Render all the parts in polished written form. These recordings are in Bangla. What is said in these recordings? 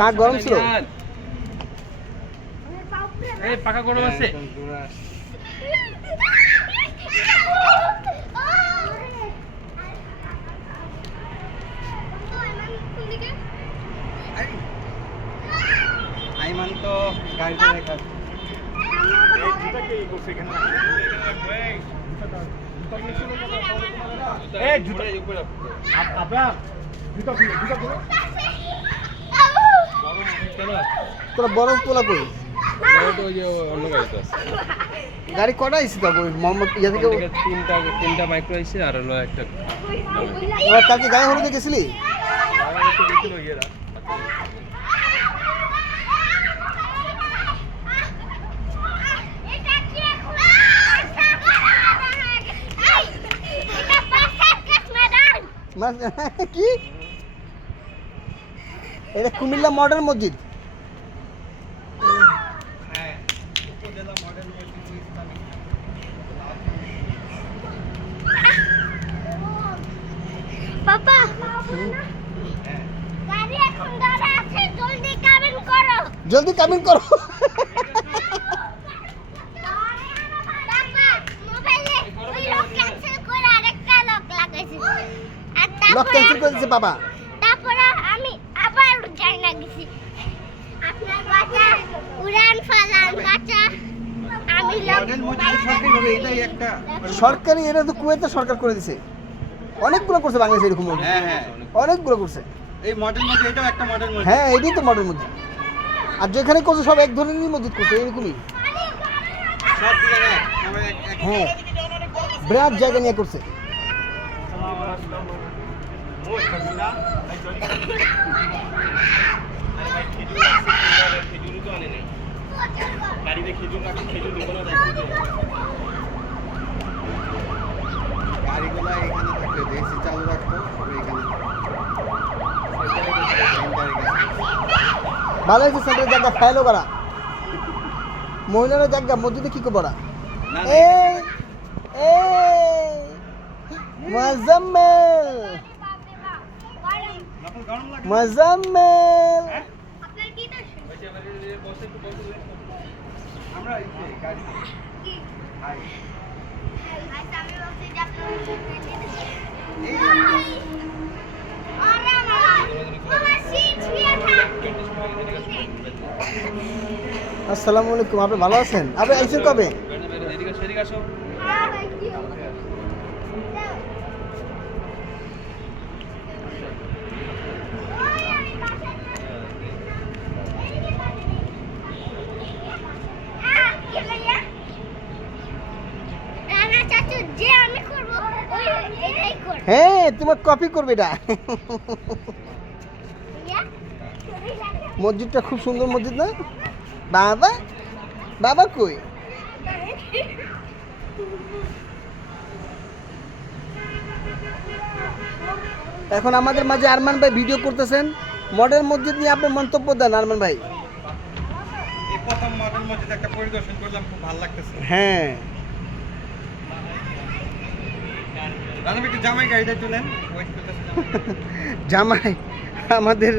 পা গরম ছিল। এই পাকা গরম আছে। আইমান তো গাড়িতে রেখা এই দুটা কি করছে এখানে এই জুতা উপরে আপনার জুতা খুলে তোরা বরফ তোলা কই অন্য গাড়িতে আছে। গাড়ি কটা আইছে তো মোহাম্মদ ইয়া থেকে তিনটা মাইক্রো আইছে আর হলো একটা কালকে গায়ে হলুদে গেছিলি? কি এটা কুমিল্লা মডেল মসজিদ। পাপা গাড়ি এখন দাঁড়া আছে, জলদি কামিং করো। জলদি কামিং করো। পাপা মোবাইলে ওই লক ক্যান্সেল করে আরেকটা লক লাগাইছি। আর লক ক্যান্সেল করে দিয়েছে বাবা। তারপর আমি আবার যাই না গেছি। আপনার বাচ্চা উড়ান ফালান বাচ্চা আমি মডেল মসজিদ সরকারি হবে এটাই একটা সরকারি, এটা তো কুয়েতে সরকার করে দিছে। অনেকগুলো করছে বাংলাদেশে এরকম। হ্যাঁ হ্যাঁ অনেকগুলো করছে। এই মডেল মসজিদ এটাও একটা মডেল মসজিদ। হ্যাঁ এটাই তো মডেল মসজিদ। আর যেখানে করছে সব এক ধরনেরই মসজিদ করছে এরকমই। সব জায়গায় সবাই এক হ্যাঁ বিরাট জায়গা নিয়ে করছে। গাড়িগুলো এখানে থাকলে এসি চালু রাখতো সবাই এখানে ভালো হয়েছে সেন্টারের জায়গা ফাইলও করা। মহিলারা জায়গা মসজিদে কি করবো না? এই এই মুজাম্মেল মুজাম্মেল আপনার কি দোষ? আমরা এই যে গাড়ি কি হাই আচ্ছা আমি বলছি যে আপনার এই আরে আমার সিট ছুঁয়ে থাক। আসসালামু আলাইকুম। আপনি ভালো আছেন? আপনি আইছেন কবে? এদিকে আসো। হ্যাঁ ভাই কি হ্যাঁ তোমার কপি করবে এটা। মসজিদটা খুব সুন্দর মসজিদ না? বাবা বাবা কই? এখন আমাদের মাঝে আরমান ভাই ভিডিও করতেছেন। মডেল মসজিদ নিয়ে আপনি মন্তব্য দেন আরমান ভাই। এই প্রথম মডেল মসজিদ একটা পরিদর্শন করলাম, খুব ভালো লাগতেছে। হ্যাঁ রানবি একটু জামাই গাড়িটা তুলেন, ওয়েট করতেছে জামাই, আমাদের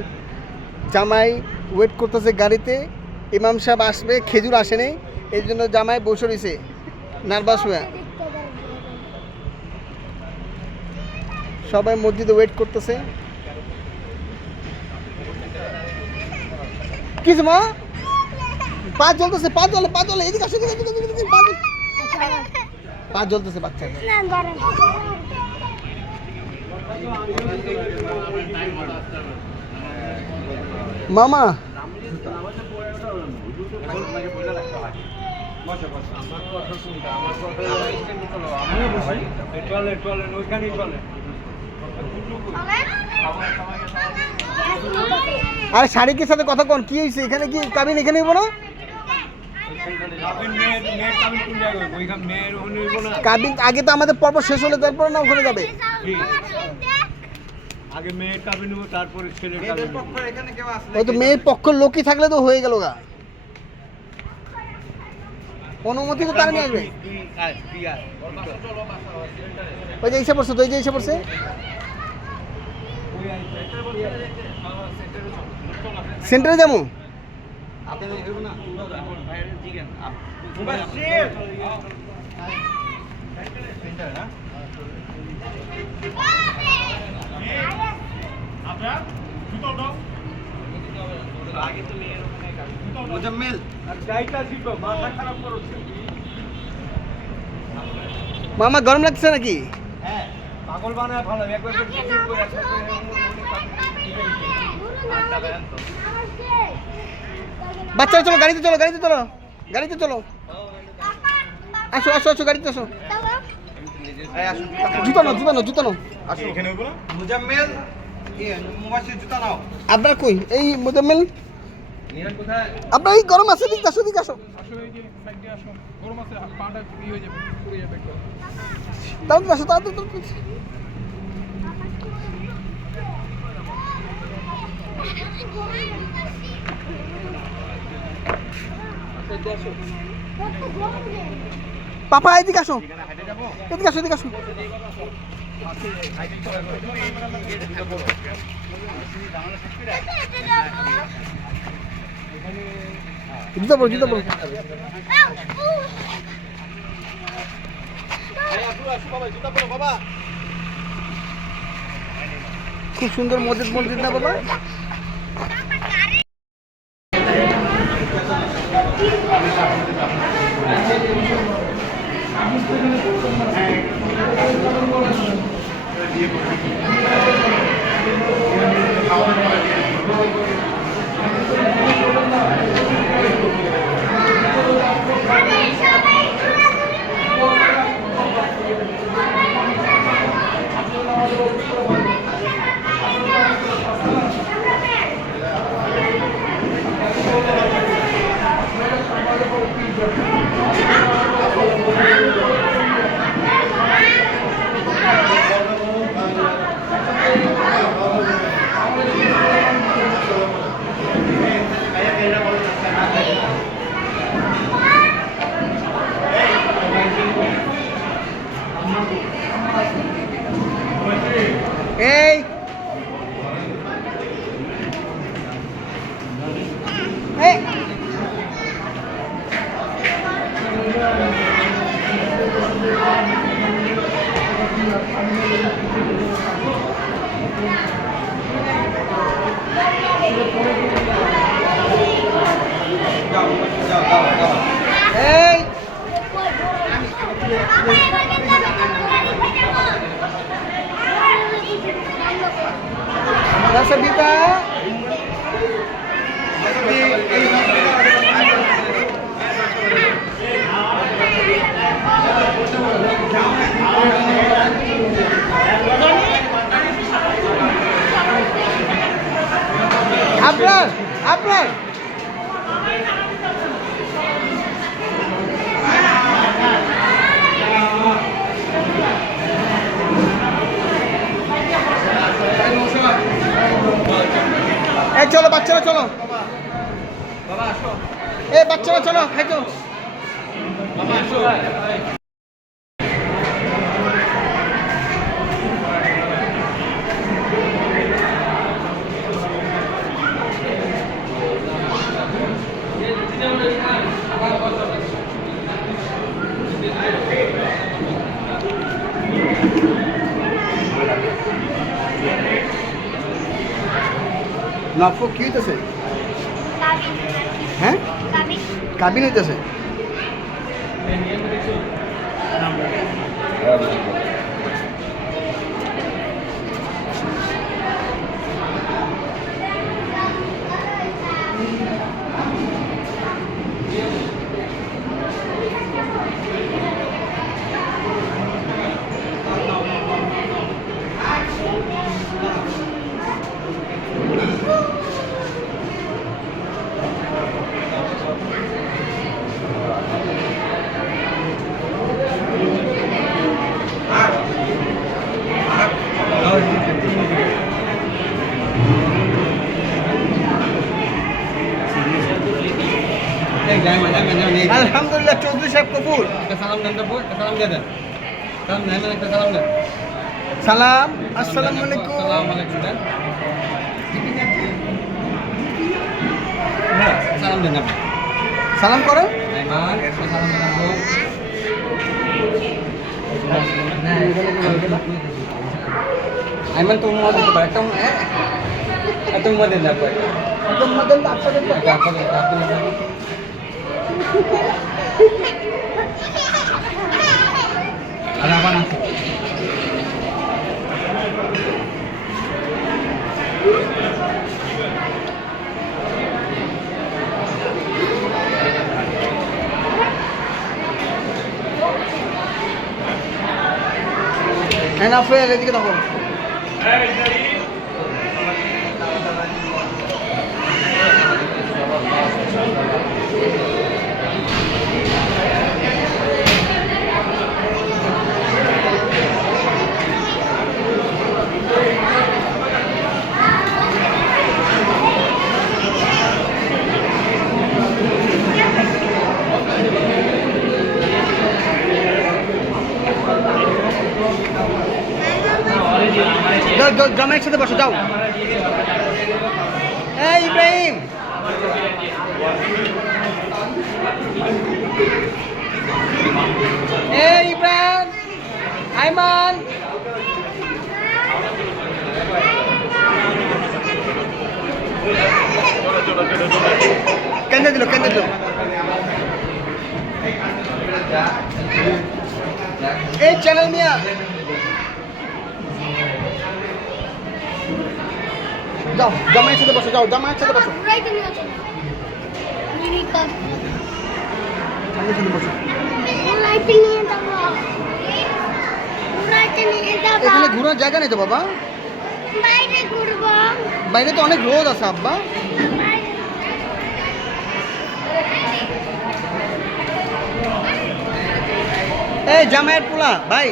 জামাই ওয়েট করতেছে গাড়িতে। ইমাম সাহেব আসবে, খেজুর আসে নাই, এই জন্য জামাই বসে রয়েছে নার্ভাস হয়ে। সবাই মসজিদে ওয়েট করতেছে। কিছু মা পা জ্বলতেছে, পা জ্বলে, পা জ্বলে, এদিকে আসো, এদিকে, এদিকে, এদিকে, পা জ্বলতেছে বাচ্চা। মামা আরে শারিকের সাথে কথা কোন কি হয়েছে? এখানে কি কাবিন এখানে হইব না? কাবিন আগে তো আমাদের পর্ব শেষ হলে তারপর না ওখানে যাবে। আগে মেয়ের কাবিন নেবো, তারপরে ছেলের মেয়েদের কাবিন পক্ষ এখানে কেউ আসলে ওই তো মেয়ের পক্ষের লোকই থাকলে তো হয়ে গেল গা। অনুমতি তো তারা নিয়ে আসবে। ওই যে ইসে পড়ছে তো, ওই যে ইসে পড়ছে। সেন্টারে যাবো। মুজাম্মেল মামা গরম লাগছে নাকি? হ্যাঁ পাগল বানায় ভালো একবার বাচ্চারা চলো, গাড়িতে চলো, গাড়িতে চলো, গাড়িতে চলো। আসো আসো আসো, গাড়িতে আসো। জুতা নাও, জুতা নাও, জুতা নাও। এখানে হইব না মুজাম্মেল মুবাশির জুতা নাও। আপনার কই এই মোজাম্মেল? নিহান কোথায়? আপনার এই গরম আছে, দিক আসো, দিক আসো। তাড়াতাড়ি আসো, তাড়াতাড়ি তাড়াতাড়ি। পাপা এদিকে আসো, এদিকে আসো, এদিকে আসো। জুতা পড়ো, জুতা পড়ো। খুব সুন্দর মসজিদ, মসজিদ না বাবা? এই এই এই Nasa dita. Abrar, abrar. এই চলো বাচ্চারা চলো, বাবা আসো, এই বাচ্চারা চলো, খাইতো। বাবা আসো। নাফু কি হইতেছে? হ্যাঁ কাবিন হইতেছে। সালাম দেন তো একটা সালাম দিয়ে দেন সালাম দেন একটা সালাম দেন সালাম আসসালামু আলাইকুম আসসালামু আলাইকুম দেন সালাম দেন আপনি সালাম করো আইমান একটা সালাম দেন আপনি আইমান তুমি মত দিতে পারো একটা মত দেন আপনি তোমাদের আপনাদের এনাফের এদিকে দেখো জামাইয়ের সাথে বসো যাও এই ইব্রাহিম এই ইব্রাহিম আইমান কেন্দ্রে দিল এই চ্যানেল মিয়া যাও জামাইয়ের সাথে বসো যাও জামাইয়ের সাথে বসো উড়াইতে নিয়ে চলো নিরিকন জামাইয়ের সাথে বসো উড়াইতে নিয়ে যাবো উড়াইতে নিয়ে যাবো এখানে ঘোরার জায়গা নেই তো বাবা বাইরে ঘুরবো বাইরে তো অনেক রোদ আছে আব্বা এই জামাইয়ের পোলা ভাই